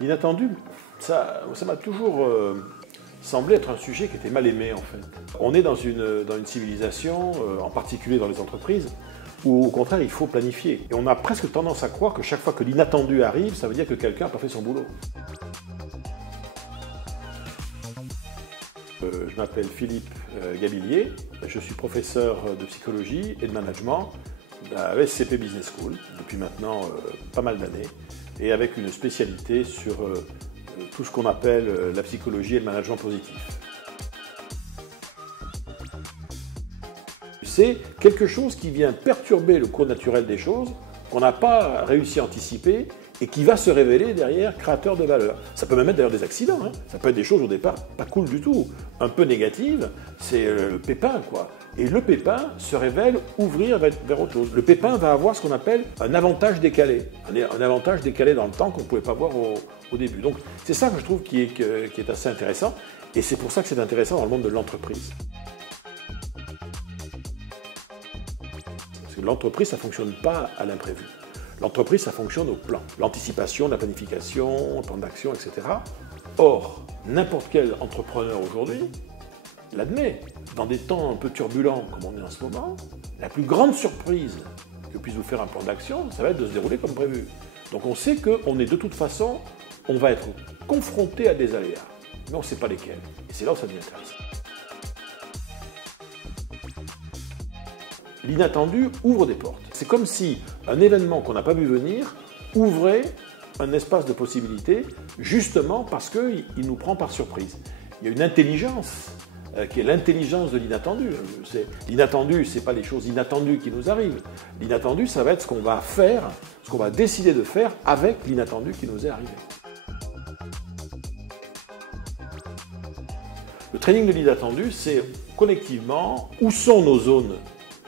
L'inattendu, ça m'a toujours semblé être un sujet qui était mal aimé en fait. On est dans une civilisation, en particulier dans les entreprises, où au contraire il faut planifier. Et on a presque tendance à croire que chaque fois que l'inattendu arrive, ça veut dire que quelqu'un n'a pas fait son boulot. Je m'appelle Philippe Gabillier, je suis professeur de psychologie et de management à l'ESCP Business School depuis maintenant pas mal d'années et avec une spécialité sur tout ce qu'on appelle la psychologie et le management positif. C'est quelque chose qui vient perturber le cours naturel des choses, qu'on n'a pas réussi à anticiper et qui va se révéler derrière créateur de valeur. Ça peut même être d'ailleurs des accidents, hein. Ça peut être des choses au départ pas cool du tout, un peu négatives, c'est le pépin quoi. Et le pépin se révèle ouvrir vers autre chose. Le pépin va avoir ce qu'on appelle un avantage décalé, un avantage décalé dans le temps qu'on ne pouvait pas voir au début. Donc c'est ça que je trouve qui est assez intéressant et c'est pour ça que c'est intéressant dans le monde de l'entreprise. Parce que l'entreprise, ça ne fonctionne pas à l'imprévu. L'entreprise, ça fonctionne au plan. L'anticipation, la planification, le plan d'action, etc. Or, n'importe quel entrepreneur aujourd'hui l'admet. Dans des temps un peu turbulents comme on est en ce moment, la plus grande surprise que puisse vous faire un plan d'action, ça va être de se dérouler comme prévu. Donc on sait qu'on est de toute façon, on va être confronté à des aléas, mais on ne sait pas lesquels. Et c'est là où ça devient intéressant. L'inattendu ouvre des portes. C'est comme si un événement qu'on n'a pas vu venir ouvrait un espace de possibilités, justement parce qu'il nous prend par surprise. Il y a une intelligence qui est l'intelligence de l'inattendu. L'inattendu, ce n'est pas les choses inattendues qui nous arrivent. L'inattendu, ça va être ce qu'on va faire, ce qu'on va décider de faire avec l'inattendu qui nous est arrivé. Le training de l'inattendu, c'est collectivement où sont nos zones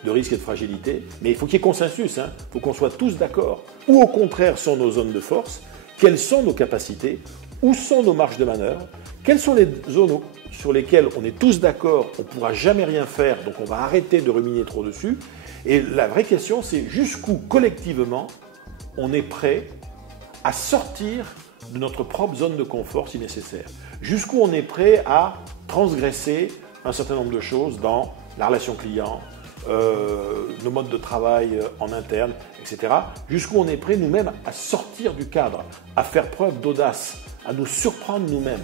de risque et de fragilité, mais il faut qu'il y ait consensus, il faut qu'on soit tous d'accord. Où au contraire sont nos zones de force, quelles sont nos capacités, où sont nos marges de manœuvre, quelles sont les zones sur lesquelles on est tous d'accord, on ne pourra jamais rien faire, donc on va arrêter de ruminer trop dessus. Et la vraie question, c'est jusqu'où collectivement on est prêt à sortir de notre propre zone de confort si nécessaire. Jusqu'où on est prêt à transgresser un certain nombre de choses dans la relation client, nos modes de travail en interne, etc. Jusqu'où on est prêt nous-mêmes à sortir du cadre, à faire preuve d'audace, à nous surprendre nous-mêmes.